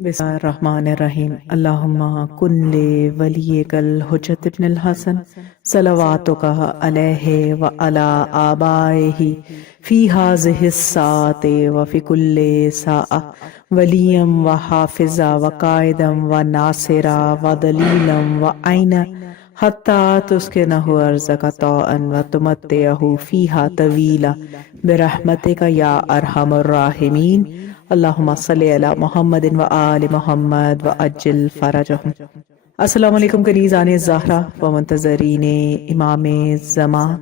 بسم اللہ الرحمن الرحیم اللہم کن لولیک الحجت ابن الحسن صلواتک علیہ وعلی آبائہ فی ہذہ الساعۃ وفی کل ساعۃ ولیا وحافظا وقائدا وناصرا ودلیلا وعینا حتی تسکنہ ارضک طوعا وتمتعہ فیہا طویلا برحمتک یا ارحم الراحمین اللہم صلی علی محمد و آل محمد و اجل فرجہم۔ السلام علیکم کنیزان زہرا و منتظرین امام زمان۔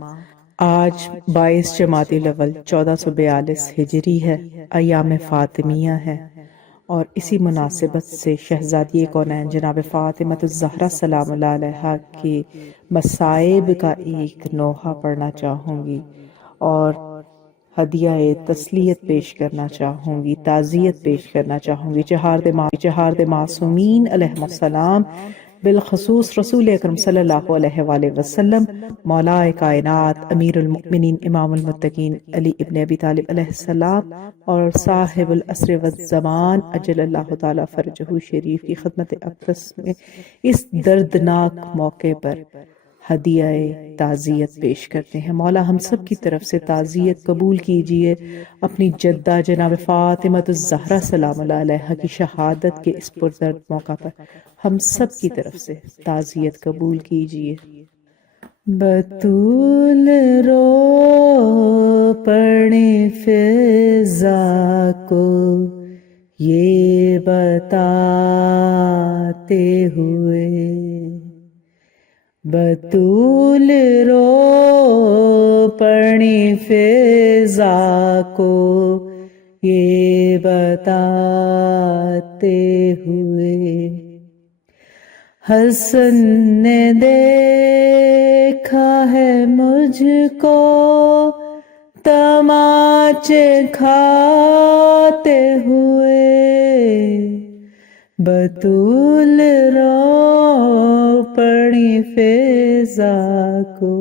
آج 22 جمادی الاول 1442 ہجری ہے، ایام فاطمیہ ہے، اور اسی مناسبت سے شہزادی کونین جناب فاطمہ الزہرا سلام اللہ علیہا کے مصائب کا ایک نوحہ پڑھنا چاہوں گی اور ہدیہ تسلیت پیش کرنا چاہوں گی، تعزیت پیش کرنا چاہوں گی چہارد معصومین علیہم السلام، بالخصوص رسول اکرم صلی اللہ علیہ وآلہ وسلم، مولا کائنات امیر المؤمنین امام المتقین علی ابن ابی طالب علیہ السلام اور صاحب العصر والزمان اجل اللہ تعالی فرجہ شریف کی خدمت اقدس میں اس دردناک موقع پر ہدیہ تعزیت پیش کرتے ہیں۔ مولا ہم سب کی طرف سے تعزیت قبول کیجئے، اپنی جدہ جناب فاطمہ الزہرا سلام اللہ علیہا کی شہادت کے اس پردرد موقع پر ہم سب کی طرف سے تعزیت قبول کیجئے۔ بطول رو پڑھیں فضا کو یہ بتاتے ہوئے، بطول رو پڑھیں فضا کو یہ بتاتے ہوئے، حسن نے دیکھا ہے مجھ کو تماچے کھاتے ہوئے، بطول رو پڑھیں فضا کو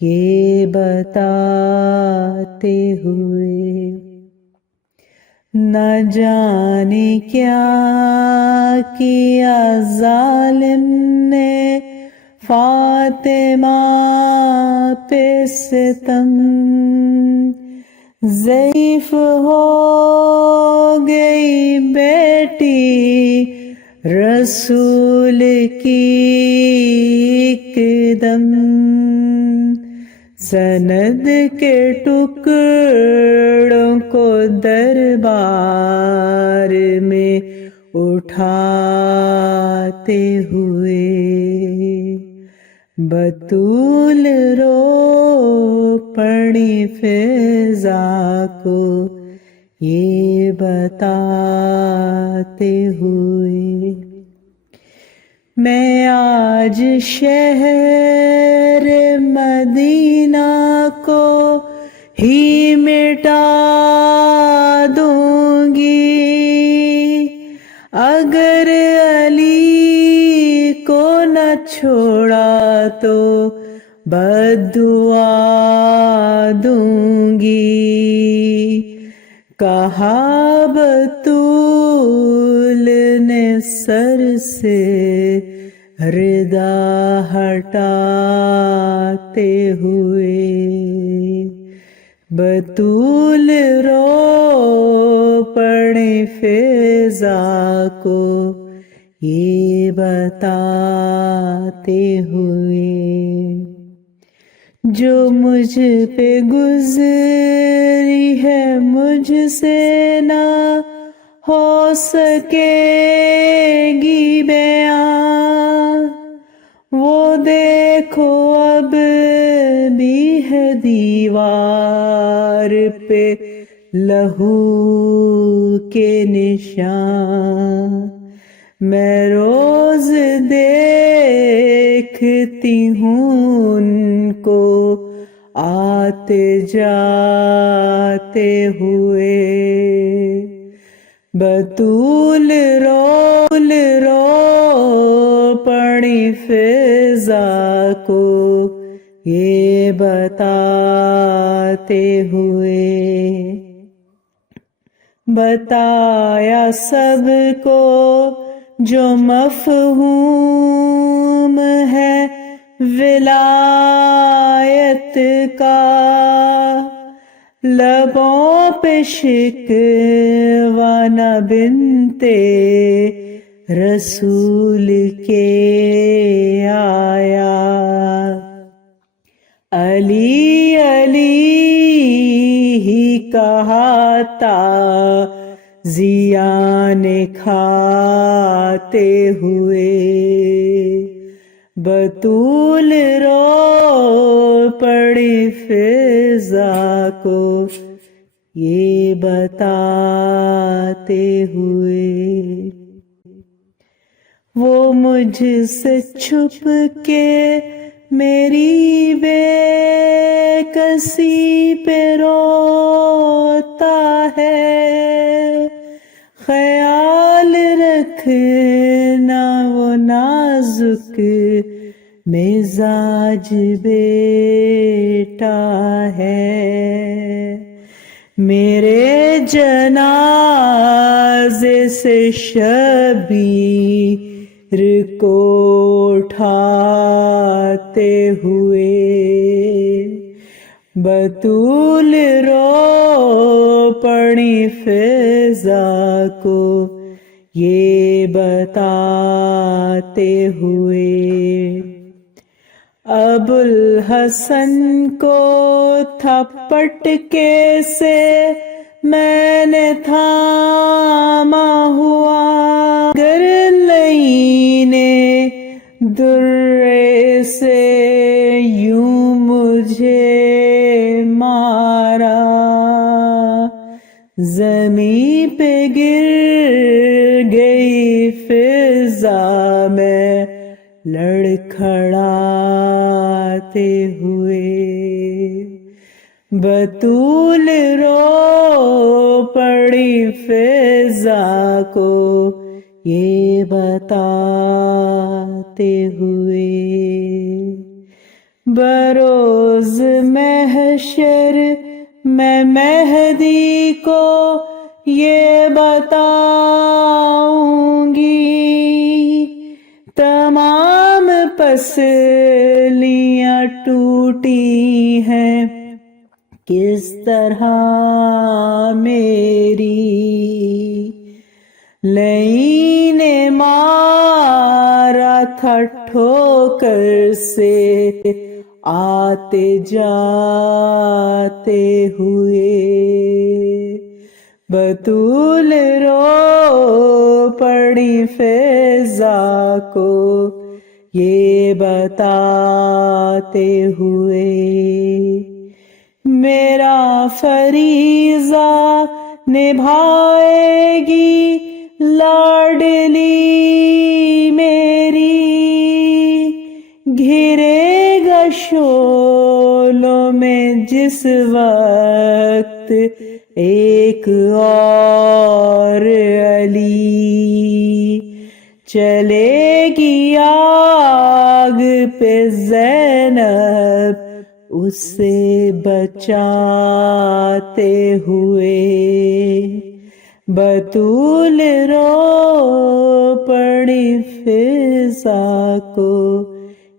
یہ بتاتے ہوئے، نہ جانے کیا ظالم نے فاطمہ پہ ستم، ضعیف ہو گئی بیٹی رسول کی ایک دم، سند کے ٹکڑوں کو دربار میں اٹھاتے ہوئے، بطول رو پڑھیں فضا کو یہ بتاتے ہوئے، میں آج شہر مدینہ کو ہی مٹا دوں گی، اگر علی کو نہ چھوڑا تو بددعا دوں گی، کہا بطول نے سر سے ردا ہٹاتے ہوئے، بطول رو پڑھیں فضا کو یہ بتاتے ہوئے، جو مجھ پہ گزری ہے مجھ سے نہ ہو سکے گی بیان، وہ دیکھو اب بھی ہے دیوار پہ لہو کے نشان، میں روز دیکھتی ہوں ان کو آتے جاتے ہوئے، بطول رو پڑھیں فضا کو یہ بتاتے ہوئے بتایا سب کو جو مفہوم ہے ولایت کا، لبوں پہ شکوہ نہ بنتے رسول کے آیا، علی علی ہی کہا تازیاں نے کھاتے ہوئے، بطول رو پڑی فضا کو یہ بتاتے ہوئے، وہ مجھ سے چھپ کے میری بے کسی پہ روتا ہے، خیال رکھنا وہ نازک مزاج بیٹا ہے، میرے جنازے سے شبیر کو اٹھاتے ہوئے، بطول رو پڑی فضا کو یہ بتاتے ہوئے، ابوالحسن کو تھا پٹکے سے میں نے تھاما ہوا، گر لینے درے سے یوں مجھے مارا، زمین پہ گر گئی فضا میں لڑکھڑاتے ہوئے، بطول رو پڑی فضا کو یہ بتاتے ہوئے، بروز محشر میں مہدی کو یہ بتاؤں گی، تمام پسلیاں ٹوٹی ہیں کس طرح میری، لئی نے مارا تھا ٹھوکر سے آتے جاتے ہوئے، بطول رو پڑی فضا کو یہ بتاتے ہوئے، میرا فریضہ نبھائے گی لاڈلی میری، گھرے گا شعلوں میں جس وقت ایک اور علی، چلے گی آگ پہ زینب اسے بچاتے ہوئے، بطول رو پڑی فضا کو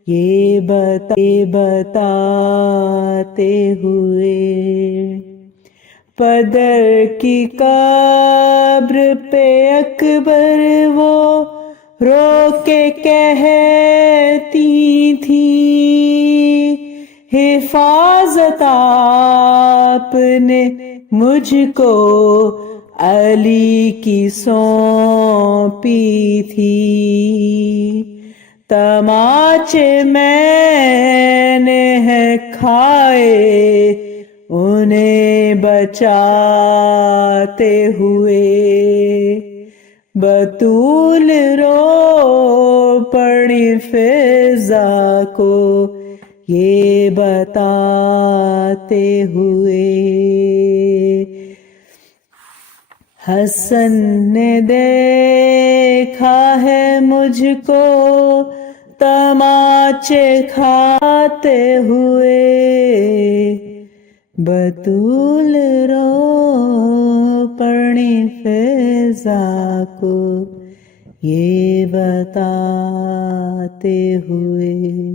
یہ بتاتے ہوئے، پدر کی قبر پہ اکبر وہ رو کے کہتی تھی، حفاظت آپ نے مجھ کو علی کی سونپی تھی، تماچے میں نے ہیں کھائے انہیں بچاتے ہوئے، بطول رو پڑی فضا کو یہ بتاتے ہوئے، حسن نے دیکھا ہے مجھ کو تماچے کھاتے ہوئے، بطول رو پڑھیں فضا کو یہ بتاتے ہوئے